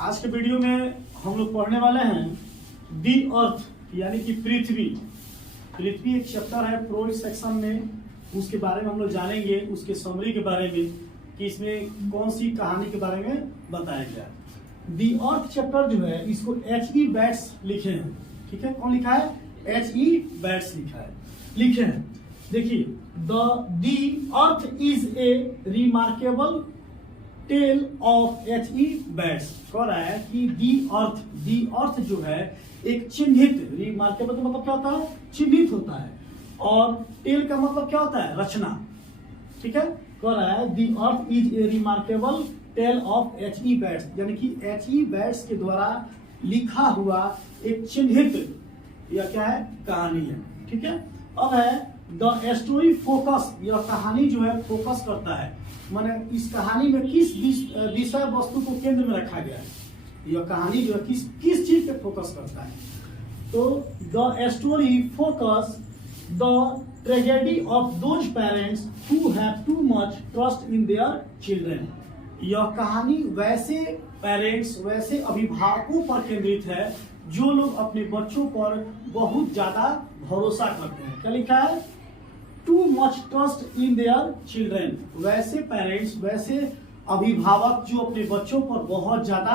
आज के वीडियो में हम लोग पढ़ने वाले हैं दी अर्थ यानी कि पृथ्वी। पृथ्वी एक चैप्टर है प्रो सेक्शन में, उसके बारे में हम लोग जानेंगे, उसके समरी के बारे में कि इसमें कौन सी कहानी के बारे में बताया गया। दी अर्थ चैप्टर जो है इसको H.E. बैट्स लिखे हैं, ठीक है। कौन लिखा है? H.E. बैट्स लिखा है, लिखे हैं। देखिए, the earth is a remarkable tale of H.E. Bates कह रहा है कि दी अर्थ जो है एक चिन्हित, रिमार्केबल का मतलब क्या होता है? चिन्हित होता है, और टेल का मतलब क्या होता है? रचना, ठीक है। कह रहा है the earth is a remarkable tale of H.E. Bates, यानी कि H.E. बैट्स के द्वारा लिखा हुआ एक चिन्हित यह क्या है? कहानी है, ठीक है। अब है द स्टोरी फोकस, यह कहानी जो है फोकस करता है, माने इस कहानी में किस विषय वस्तु को केंद्र में रखा गया है। यह कहानी जो है किस चीज पे फोकस करता है। तो the story focus the tragedy of those parents who have too much trust in their children. यह कहानी वैसे पेरेंट्स, वैसे अभिभावकों पर केंद्रित है जो लोग अपने बच्चों पर बहुत ज्यादा भरोसा करते हैं। क्या लिखा है? Too much trust in their children. वैसे पेरेंट्स, वैसे अभिभावक जो अपने बच्चों पर बहुत ज्यादा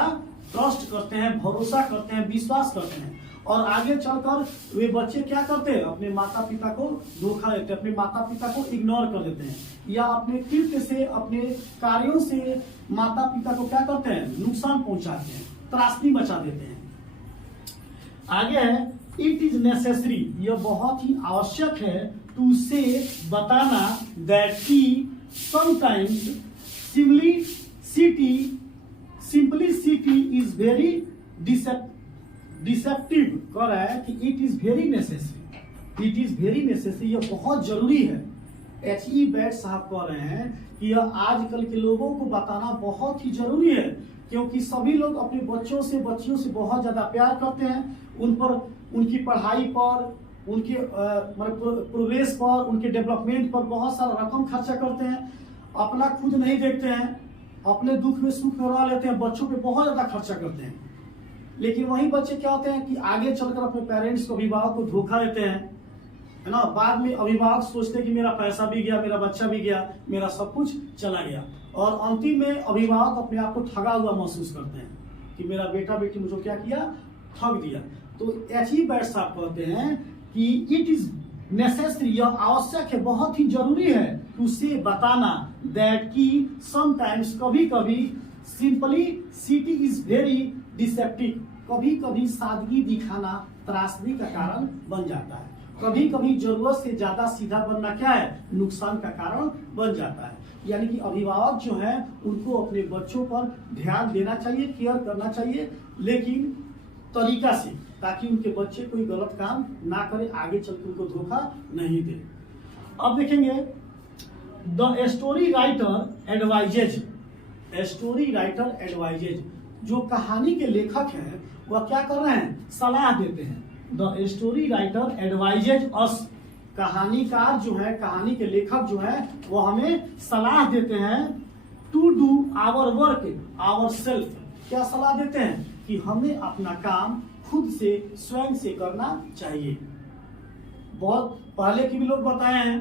ट्रस्ट करते हैं, भरोसा करते हैं, विश्वास करते हैं, और आगे चलकर वे बच्चे क्या करते हैं? अपने माता पिता को धोखा देते हैं, अपने माता पिता को इग्नोर कर देते हैं, या अपने कृत्य से, अपने कार्यों से माता पिता को क्या करते हैं? नुकसान पहुंचाते हैं, त्रासदी मचा देते हैं। आगे है इट इज नेसेसरी, यह बहुत ही आवश्यक है टू से बताना दैट की sometimes simplicity is very deceptive. कह रहा है कि it is very necessary, it is very necessary, यह बहुत जरूरी है। H.E. बैट्स साहब कह रहे हैं कि यह आजकल के लोगों को बताना बहुत ही जरूरी है, क्योंकि सभी लोग अपने बच्चों से, बच्चियों से बहुत ज्यादा प्यार करते हैं, उन पर, उनकी पढ़ाई पर, उनके प्रोग्रेस पर, उनके डेवलपमेंट पर बहुत सारा रकम खर्चा करते हैं, अपना खुद नहीं देखते हैं, अपने दुख में सुख करवा लेते हैं, बच्चों पे बहुत ज्यादा खर्चा करते हैं। लेकिन वही बच्चे क्या होते हैं कि आगे चलकर अपने पेरेंट्स को, अभिभावक को धोखा देते हैं, है ना। बाद में अभिभावक सोचते हैं कि मेरा पैसा भी गया, मेरा बच्चा भी गया, मेरा सब कुछ चला गया, और अंतिम में अभिभावक अपने आप को ठगा हुआ महसूस करते हैं कि मेरा बेटा बेटी मुझे क्या किया? ठग दिया। तो H.E. बैट्स साहब कहते हैं कि इट इज नेसेसरी, यह आवश्यक है, बहुत ही जरूरी है टू से बताना दैट की समटाइम्स, कभी कभी, सिंपलिसिटी इज वेरी डिसेप्टिव, कभी कभी सादगी दिखाना त्रासदी का कारण बन जाता है, कभी कभी जरूरत से ज्यादा सीधा बनना क्या है? नुकसान का कारण बन जाता है। यानी कि अभिभावक जो है उनको अपने बच्चों पर ध्यान देना चाहिए, केयर करना चाहिए, लेकिन तरीका से, ताकि उनके बच्चे कोई गलत काम ना करे, आगे चलकर उनको धोखा नहीं दे। अब देखेंगे the story writer advises, story writer advises, जो कहानी के लेखक हैं वह क्या कर रहे हैं? सलाह देते हैं। द स्टोरी राइटर एडवाइजेज अस, कहानीकार जो है, कहानी के लेखक जो है वो हमें सलाह देते हैं to do our work our self. क्या सलाह देते हैं? कि हमें अपना काम खुद से, स्वयं से करना चाहिए। बहुत पहले के भी लोग बताए हैं,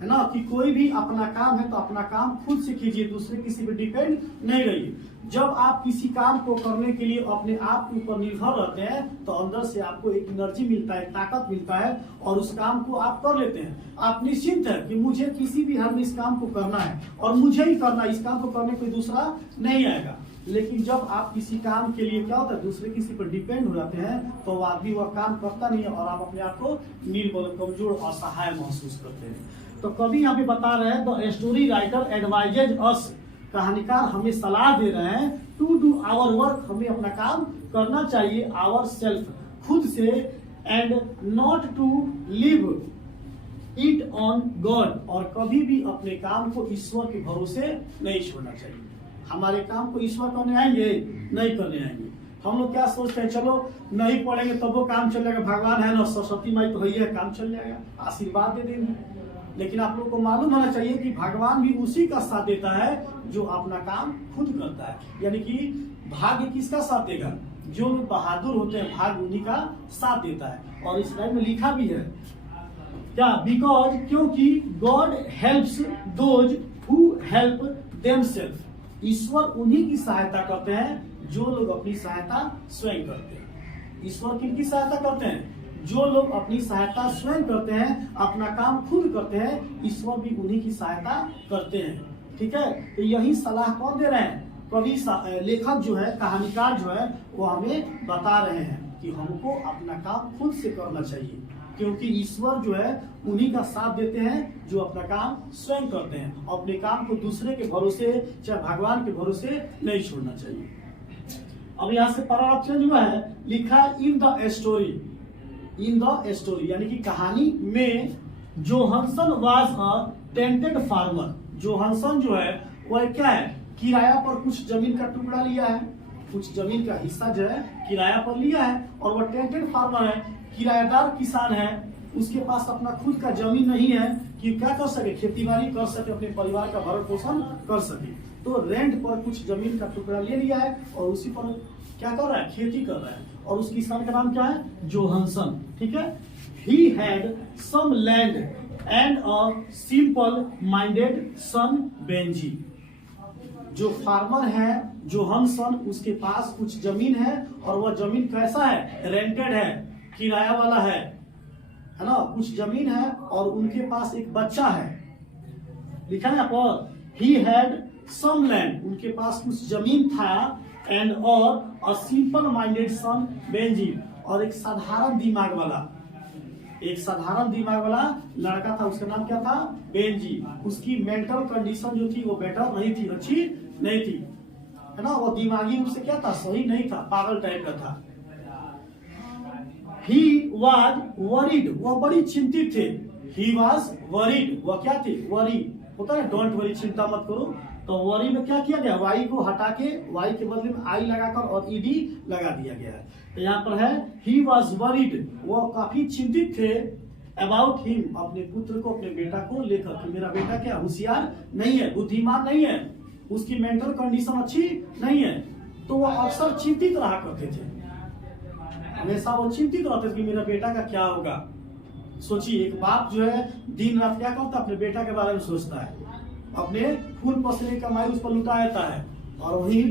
है ना, कि कोई भी अपना काम है तो अपना काम खुद से कीजिए, दूसरे किसी पे डिपेंड नहीं रहिए। जब आप किसी काम को करने के लिए अपने आप के ऊपर निर्भर रहते हैं तो अंदर से आपको एक एनर्जी मिलता है, ताकत मिलता है, और उस काम को आप कर लेते हैं। आप निश्चिंत है कि मुझे किसी भी हाल में इस काम को करना है और मुझे ही करना है, इस काम को करने कोई दूसरा नहीं आएगा। लेकिन जब आप किसी काम के लिए क्या होता है, दूसरे किसी पर डिपेंड हो जाते हैं, तो वो आदमी वह काम करता नहीं है और आप अपने आप को निर्बल, कमजोर, असहाय महसूस करते हैं। तो कभी यहाँ पे बता रहे हैं द स्टोरी राइटर एडवाइजेज अस, कहानीकार हमें सलाह दे रहे हैं टू डू आवर वर्क, हमें अपना काम करना चाहिए, आवर सेल्फ, खुद से, and not to leave it on god, और कभी भी अपने काम को ईश्वर के भरोसे नहीं छोड़ना चाहिए। हमारे काम को ईश्वर करने आएंगे? नहीं करने आएंगे। हम लोग क्या सोचते हैं, चलो नहीं पढ़ेंगे तब वो काम चल जाएगा, भगवान है ना, सरस्वती माई तो है, काम चल जाएगा, आशीर्वाद दे देंगे। लेकिन आप लोग को मालूम होना चाहिए कि भगवान भी उसी का साथ देता है जो अपना काम खुद करता है। यानी कि भाग्य किसका साथ देगा? जो लोग बहादुर होते हैं भाग्य उन्हीं का साथ देता है। और इस लाइन में लिखा भी है क्या? बिकॉज, क्योंकि God helps those who help themselves. ईश्वर उन्हीं की सहायता करते हैं जो लोग अपनी सहायता स्वयं करते हैं। ईश्वर किनकी सहायता करते हैं? जो लोग अपनी सहायता स्वयं करते हैं, अपना काम खुद करते हैं, ईश्वर भी उन्हीं की सहायता करते हैं। ठीक है, तो यही सलाह कौन दे रहे हैं? कवि लेखक जो है, कहानीकार जो है, वो हमें बता रहे हैं कि हमको अपना काम खुद से करना चाहिए, क्योंकि ईश्वर जो है उन्हीं का साथ देते हैं जो अपना काम स्वयं करते हैं। अपने काम को दूसरे के भरोसे, चाहे भगवान के भरोसे नहीं छोड़ना चाहिए। अब यहाँ से पैराग्राफ चेंज हुआ है, लिखा in the story, in the story यानी कि कहानी में Johansson was a tainted farmer. Johansson जो है वह क्या है? किराया पर कुछ जमीन का टुकड़ा लिया है, कुछ जमीन का हिस्सा जो है किराया पर लिया है, और वह टेंटेड फार्मर है, किराएदार किसान है। उसके पास अपना खुद का जमीन नहीं है कि क्या कर सके, खेती बाड़ी कर सके, अपने परिवार का भरण पोषण कर सके। तो रेंट पर कुछ जमीन का टुकड़ा ले लिया है और उसी पर क्या कर रहा है? खेती कर रहा है। और उस किसान का नाम क्या है? जोहानसन। ठीक है, he had some land and a simple minded son Benji. जो फार्मर है जोहानसन, उसके पास कुछ जमीन है और वह जमीन कैसा है? रेंटेड है, किराया वाला है ना, कुछ जमीन है और उनके पास एक बच्चा है। लिखा है पर ही हैड सम लैंड, उनके पास कुछ जमीन था, एंड और a simple minded son Benji, और एक साधारण दिमाग वाला, एक साधारण दिमाग वाला लड़का था। उसका नाम क्या था? बेंजी। उसकी मेंटल कंडीशन जो थी वो बेटर नहीं थी, अच्छी नहीं थी, है ना। वो दिमागी रूप से क्या था? सही नहीं था, पागल टाइप का था। He was worried, वह बड़ी चिंतित थे। He was worried, वह क्या थे? वरी होता है, डोंट वरी, चिंता मत करो। तो वरी में क्या किया गया? वाई को हटा के वाई के बदले में आई लगाकर और ईडी लगा दिया गया है। तो यहाँ पर है he was worried, वह काफी चिंतित थे about him, अपने पुत्र को, अपने बेटा को लेकर कि मेरा बेटा क्या होशियार नहीं है, बुद्धिमान नहीं है, उसकी मेंटल कंडीशन अच्छी नहीं है। तो वह अक्सर चिंतित रहा करते थे, हमेशा वो चिंतित रहते थे कि मेरा बेटा का क्या होगा। सोचिए, एक बाप जो है दिन रात क्या करता है? अपने बेटा के बारे में सोचता है, अपने फूल पसीने की कमाई उस पर लुटा देता है, और वही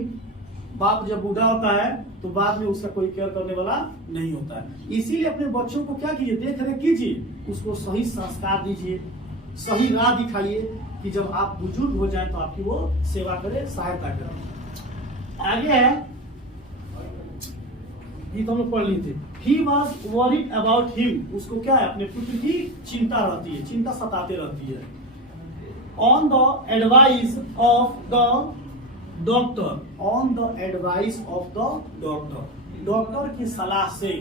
बाप जब बूढ़ा होता है तो बाद में उसका कोई केयर करने वाला नहीं होता है। इसीलिए अपने बच्चों को क्या कीजिए? देख रेख कीजिए, उसको सही संस्कार दीजिए, सही राह दिखाइए कि जब आप बुजुर्ग हो जाए तो आपकी वो सेवा करे, सहायता करे। आगे है, ये तो हम लोग पढ़ ली थी। He was worried about him, उसको क्या है? अपने पुत्र की चिंता रहती है, चिंता सताते रहती है। On the advice of the doctor, on the advice of the doctor, doctor की सलाह से,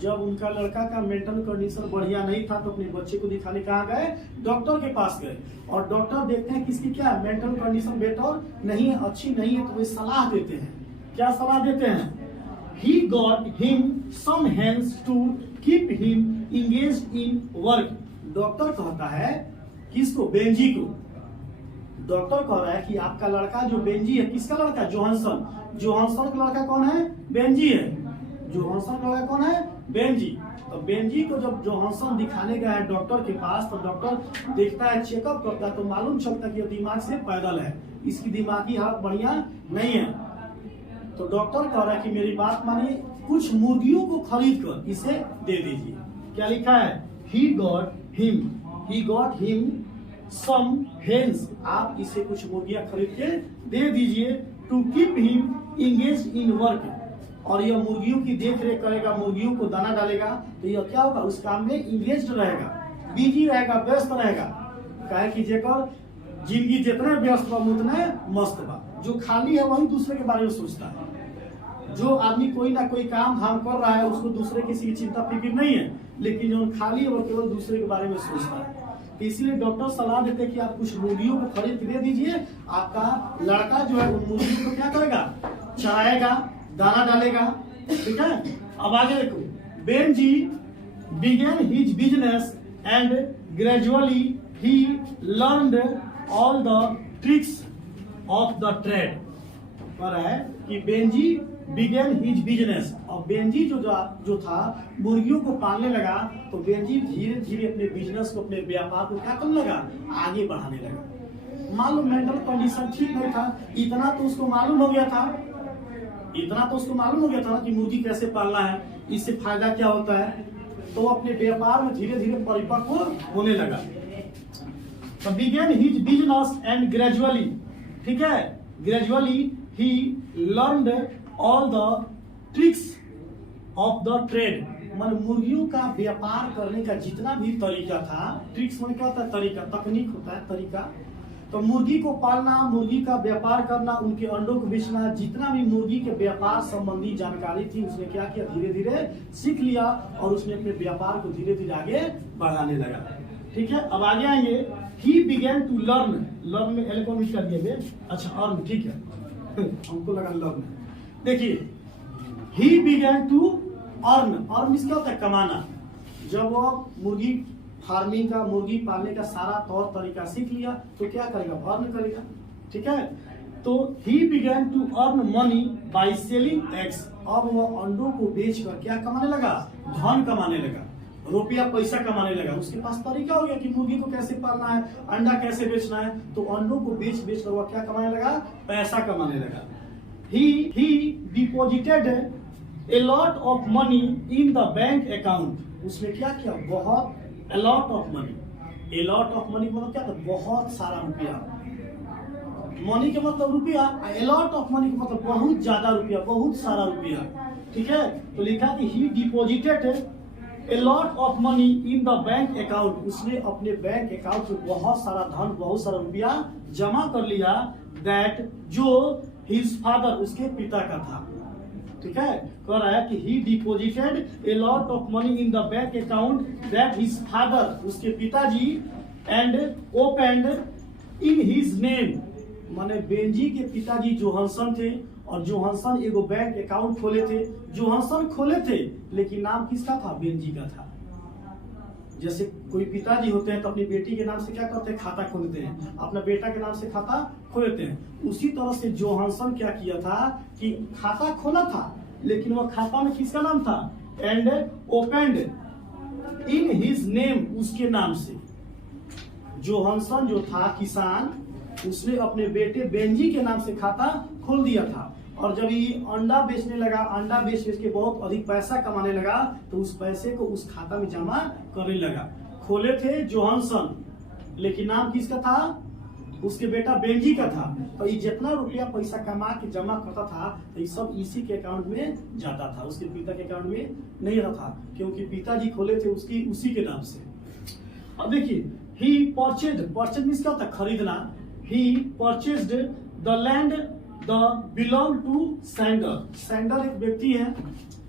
जब उनका लड़का का मेंटल कंडीशन बढ़िया नहीं था तो अपने बच्चे को दिखाने कहाँ गए? डॉक्टर के पास गए। और डॉक्टर देखते हैं किसकी क्या मेंटल कंडीशन बेटर नहीं है, अच्छी नहीं है, तो वे सलाह देते हैं। क्या सलाह देते हैं? He got him some hands to keep him engaged in work. Doctor कहता है किसको? बेंजी को। डॉक्टर कह रहा है कि आपका लड़का जो बेंजी है, किसका लड़का? जोहानसन। जोहानसन का लड़का कौन है? बेंजी है। जोहानसन का लड़का कौन है? बेंजी। तो बेंजी को जब जोहानसन दिखाने गया है डॉक्टर के पास, तो डॉक्टर देखता है, चेकअप करता है, तो मालूम चलता है कि दिमाग से पैदल है, इसकी दिमागी हालत बढ़िया नहीं है। तो डॉक्टर कह रहा है कि मेरी बात मानिए, कुछ मुर्गियों को खरीद कर इसे दे दीजिए। क्या लिखा है? He got him some hens, आप इसे कुछ मुर्गियां खरीद के दे दीजिए। To keep him engaged in work, और यह मुर्गियों की देख रेख करेगा, मुर्गियों को दाना डालेगा, तो यह क्या होगा? उस काम में इंगेज रहेगा, बिजी रहेगा, व्यस्त रहेगा। कहे कि जेकर जिंदगी जितने व्यस्त बा उतने मस्त बा। जो खाली है वही दूसरे के बारे में सोचता है। जो आदमी कोई ना कोई काम धाम कर रहा है उसको दूसरे किसी की चिंता फिक्र नहीं है, लेकिन जो खाली है वो केवल दूसरे के बारे में सोचता है। तो इसलिए डॉक्टर सलाह देते हैं कि आप कुछ मुर्गियों को खरीद के दे दीजिए, आपका लड़का जो है उन मुर्गियों को क्या करेगा? चराएगा, दाना डालेगा। ठीक है, अब आगे देखो। Benji began his business and gradually he learned all the tricks of the trade। कह रहा है कि बेंजी began his business। और बेंजी जो था मुर्गियों को पालने लगा, तो बेंजी धीरे धीरे अपने बिजनेस को, अपने व्यापार को क्या करने लगा, आगे बढ़ाने लगा। मान लो मेंटल कंडीशन ठीक नहीं था, इतना तो उसको मालूम हो गया था, कि मुर्गी कैसे पालना है, इससे फायदा क्या होता है, तो अपने व्यापार में धीरे धीरे परिपक्व होने लगा। तो begin his business and gradually, ठीक है, gradually he learned all the tricks of the trade. मन मुर्गियों का व्यापार करने का जितना भी तरीका था, ट्रिक्स मन क्या होता है, तरीका, तकनीक होता है, तरीका। तो मुर्गी को पालना, मुर्गी का व्यापार करना, उनके अंडों को बेचना, जितना भी मुर्गी के व्यापार संबंधी जानकारी थी, उसने क्या किया, धीरे धीरे सीख लिया और उसने अपने व्यापार को धीरे धीरे आगे बढ़ाने लगा। ठीक है, अब आगे आएंगे। He began to learn, learn में एल को मिस कर दिए, अच्छा अर्न, ठीक है हमको लगा लर्न। देखिए, he began to earn, earn means क्या होता है, कमाना। जब वो मुर्गी फार्मिंग का, मुर्गी पालने का सारा तौर तरीका सीख लिया, तो क्या करेगा, अर्न करेगा। ठीक है, तो he began to earn money by selling eggs. अब वो अंडों को बेचकर क्या कमाने लगा, धन कमाने लगा, रुपया पैसा कमाने लगा। उसके पास तरीका हो गया कि मुर्गी को कैसे पालना है, अंडा कैसे बेचना है, तो अंडों को बेच कर वो क्या कमाने लगा, पैसा कमाने लगा। ही deposited a lot of money in the bank account. उसने क्या किया, बहुत a lot of money, a lot of money मतलब क्या था, बहुत सारा रुपया। मनी के मतलब रुपया, a lot of money का मतलब बहुत ज्यादा रुपया, बहुत सारा रुपया। ठीक है, तो लिखा कि he deposited a lot of money in the bank account। उसने अपने बैंक अकाउंट में बहुत सारा धन, बहुत सारा रुपया जमा कर लिया। that जो his father, उसके पिता का था। ठीक है, कह रहा है कि he deposited a lot of money in the bank account that his father, उसके पिताजी, and opened in his name। माने बेंजी के पिताजी जोहानसन थे, और जोहानसन एगो बैंक अकाउंट खोले थे। जोहानसन खोले थे, लेकिन नाम किसका था, बेंजी का था। जैसे कोई पिताजी होते हैं तो अपनी बेटी के नाम से क्या करते हैं, खाता खोलते हैं, अपना बेटा के नाम से खाता खोलते हैं। उसी तरह से जोहानसन क्या किया था कि खाता खोला था, लेकिन वह खाता में किसका नाम था, and opened in his name, उसके नाम से। जोहानसन जो था किसान, उसने अपने बेटे बेंजी के नाम से खाता खोल दिया था। और जब ये अंडा बेचने लगा, अंडा बेच के बहुत अधिक पैसा कमाने लगा, तो उस पैसे को उस खाता में जमा करने लगा। खोले थे जोहानसन, लेकिन नाम किसका था, उसके बेटा बेंजी का था। तो ये जितना रुपया पैसा कमा के जमा करता था, तो ये सब इसी के अकाउंट में जाता था, उसके पिता के अकाउंट में नहीं रहता, क्योंकि पिताजी खोले थे उसी के नाम से। अब देखिए, ही परचेज मींस क्या होता है, खरीदना। He purchased the land the belong to Sander. Sander एक व्यक्ति है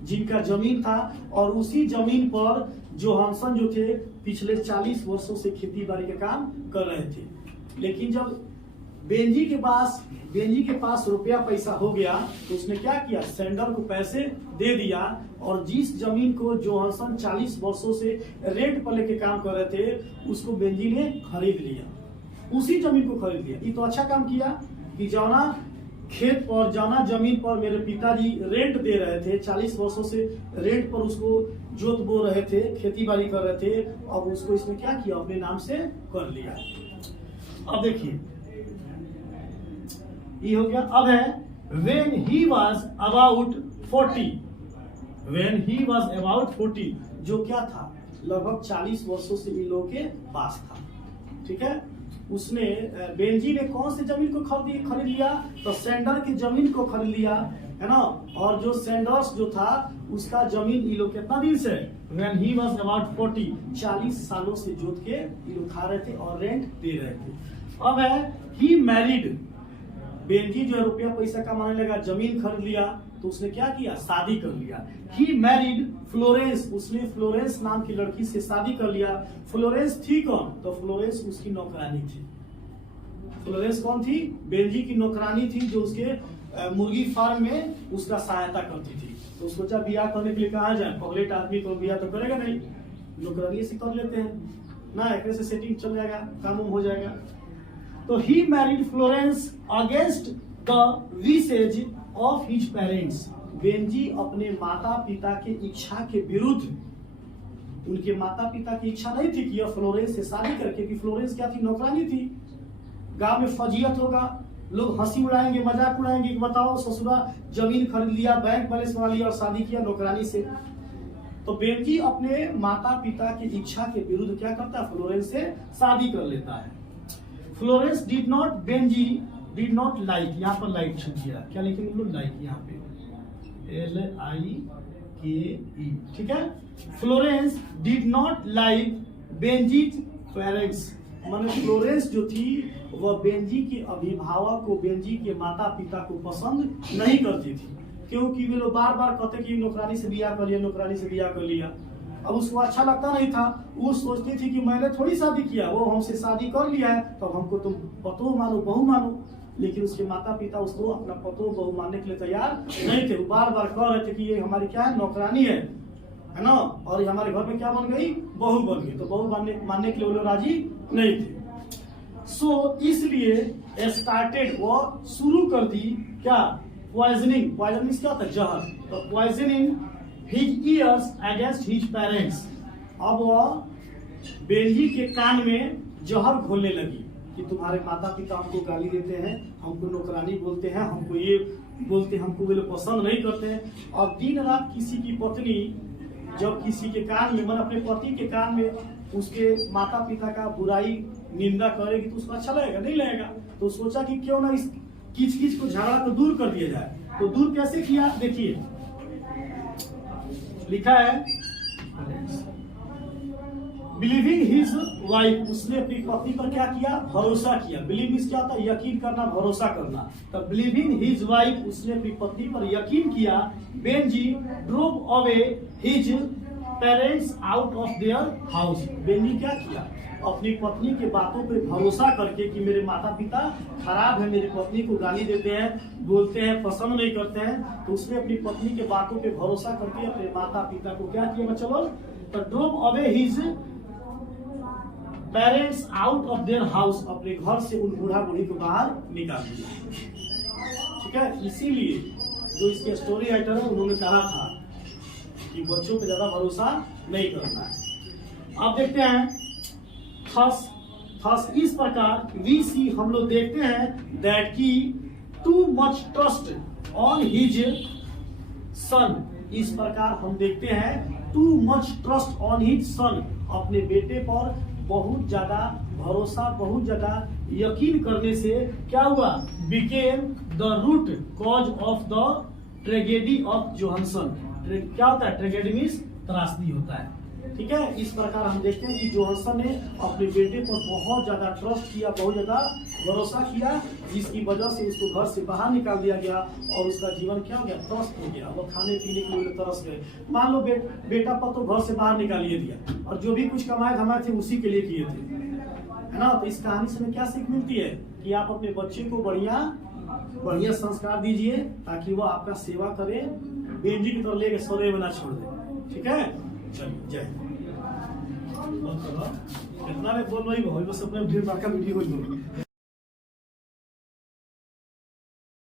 जिनका जमीन था, और उसी जमीन पर जोहानसन जो थे पिछले 40 वर्षों से खेती बाड़ी का काम कर रहे थे। लेकिन जब बेंजी के पास रुपया पैसा हो गया, तो उसने क्या किया, सैंडर को पैसे दे दिया, और जिस जमीन को जोहानसन 40 वर्षों से रेंट पर लेके काम कर रहे थे, उसको बेंजी ने खरीद लिया, उसी जमीन को खरीद लिया। ये तो अच्छा काम किया कि जाना खेत पर, जाना जमीन पर मेरे पिताजी रेंट दे रहे थे, 40 वर्षों से रेंट पर उसको जोत बो रहे थे, खेती बाड़ी कर रहे थे, अब उसको इसने क्या किया, अपने नाम से कर लिया। अब देखिए, ये हो गया। अब है when he was about 40, जो क्या था, लगभग 40 वर्षों से इन लोगों के पास था। ठीक है, उसने बेंजी ने कौन सी जमीन को खरीद लिया, तो सैंडर की जमीन को खरीद लिया, है ना। और जो सैंडर्स जो था, उसका जमीन ये लोग कितना दिन से, when he was about 40 सालों से जोत के ये लोग खा रहे थे और रेंट दे रहे थे। अब है he married, बेंजी जो है रुपया पैसा कमाने लगा, जमीन खरीद लिया, तो उसने क्या किया, शादी कर लिया। ही मैरिड फ्लोरेंस, उसने फ्लोरेंस नाम की लड़की से शादी कर लिया। फ्लोरेंस थी कौन, तो फ्लोरेंस उसकी नौकरानी थी। फ्लोरेंस कौन थी, बेंजी की नौकरानी थी, जो उसके मुर्गी फार्म में उसका सहायता करती थी। तो सोचा ब्याह करने के लिए कहा जाए, पगलेट आदमी को ब्याह तो करेगा नहीं, नौकरानी से कर लेते हैं। ना, एक से सेटिंग चल जाएगा, काम हो जाएगा। तो he married Florence against the wishes of his parents. Benjy अपने माता पिता के इच्छा के विरुद्ध, उनके माता पिता की इच्छा नहीं थी कि यह फ्लोरेंस से शादी करके, कि फ्लोरेंस क्या थी, नौकरानी थी। गांव में फजीयत होगा, लोग हंसी उड़ाएंगे, मजाक उड़ाएंगे कि बताओ ससुरा जमीन खरीद लिया, बैंक बैलेंस बना लिया और शादी किया नौकरानी से। तो बेंजी अपने माता पिता की इच्छा के विरुद्ध क्या करता है, फ्लोरेंस से शादी कर लेता है। Florence did not, Benji did not like, यहाँ पर लाइक छूट गया, क्या लिखेंगे हम लोग, लाइक, यहाँ पे LIKE, ठीक है। Florence did not like Benjy's parents, माने फ्लोरेंस जो थी वह बेंजी के अभिभावक को, बेंजी के माता पिता को पसंद नहीं करती थी, क्योंकि वे लोग बार बार कहते कि नौकरानी से बियाह कर लिया, नौकरानी से बियाह कर लिया। अब उसको अच्छा लगता नहीं था, वो सोचती थी कि मैंने थोड़ी शादी किया, वो हमसे शादी कर लिया है, तो हमको तुम पतो मानो, बहू मानो। लेकिन उसके माता पिता उसको अपना पतो बहू मानने के लिए तैयार नहीं थे। वो बार बार कह रहे थे कि ये हमारी क्या है, नौकरानी है ना, और ये हमारे घर में क्या बन गई, बहू बन गई। तो बहू मानने के लिए वो लोग राजी नहीं थे। सो इसलिए स्टार्टेड, वो शुरू कर दी क्या, पॉइजनिंग। पॉइजनिंग क्या होता है, जहर। तो poisoning his years against his parents. अब वह बेंजी के कान में जहर घोलने लगी कि तुम्हारे माता पिता हमको गाली देते हैं, हमको नौकरानी बोलते हैं, हमको ये बोलते हैं, हमको वे लोग पसंद नहीं करते हैं। और दिन रात किसी की पत्नी जब किसी के कान में, मतलब अपने पति के कान में उसके माता पिता का बुराई निंदा करेगी तो उसको अच्छा लगेगा, नहीं लगेगा। तो सोचा कि क्यों ना इस किच किच को, झगड़ा को दूर कर दिया जाए। तो दूर कैसे किया, देखिए लिखा है, बिलीविंग हिज वाइफ, उसने अपनी पत्नी पर क्या किया, भरोसा किया। बिलीव मींस क्या होता है, यकीन करना, भरोसा करना। तो बिलीविंग हिज वाइफ, उसने अपनी पत्नी पर यकीन किया। Benji drove away his parents out of their house. Benji क्या किया, अपनी पत्नी के बातों पे भरोसा करके कि मेरे माता पिता खराब है, मेरी पत्नी को गाली देते हैं, बोलते हैं, पसंद नहीं करते हैं, तो उसने अपनी पत्नी के बातों पे भरोसा करके अपने माता पिता को क्या किया, चलो। तो drove away his parents out of their house, अपने घर से उन बूढ़ा बूढ़ी को बाहर निकाल दिया। ठीक है, इसीलिए जो इसके स्टोरी राइटर है उन्होंने कहा था कि बच्चों पे ज्यादा भरोसा नहीं करना है। अब देखते हैं थस इस प्रकार वी सी, हम लोग देखते हैं दैट की too much trust on his son. इस प्रकार हम देखते हैं too much trust on his son, अपने बेटे पर बहुत ज्यादा भरोसा, बहुत ज्यादा यकीन करने से क्या हुआ, became the root cause of the tragedy of Johansson. क्या होता है, ट्रेजेडी मीन्स त्रासदी होता है। ठीक है, इस प्रकार हम देखते हैं कि जोहानसन ने अपने बेटे पर बहुत ज्यादा ट्रस्ट किया, बहुत ज्यादा भरोसा किया, जिसकी वजह से उसको घर से बाहर निकाल दिया गया और उसका जीवन क्या हो गया, त्रस्त हो गया। वो खाने पीने के लिए तरस गए। मान लो बेटा पर तो घर से बाहर निकालिए दिया और जो भी कुछ कमाए धमाए थे उसी के लिए किए थे, है ना। तो इस कहानी से हमें क्या सीख मिलती है कि आप अपने बच्चे को बढ़िया संस्कार दीजिए ताकि वो आपका सेवा करे, बेंजी की तरह लेके सोने में ना छोड़ दे। ठीक है, चलिए जय हिंद। कितना में बोल रही हो, बस अपने भीड़ भाड़ का वीडियो हो।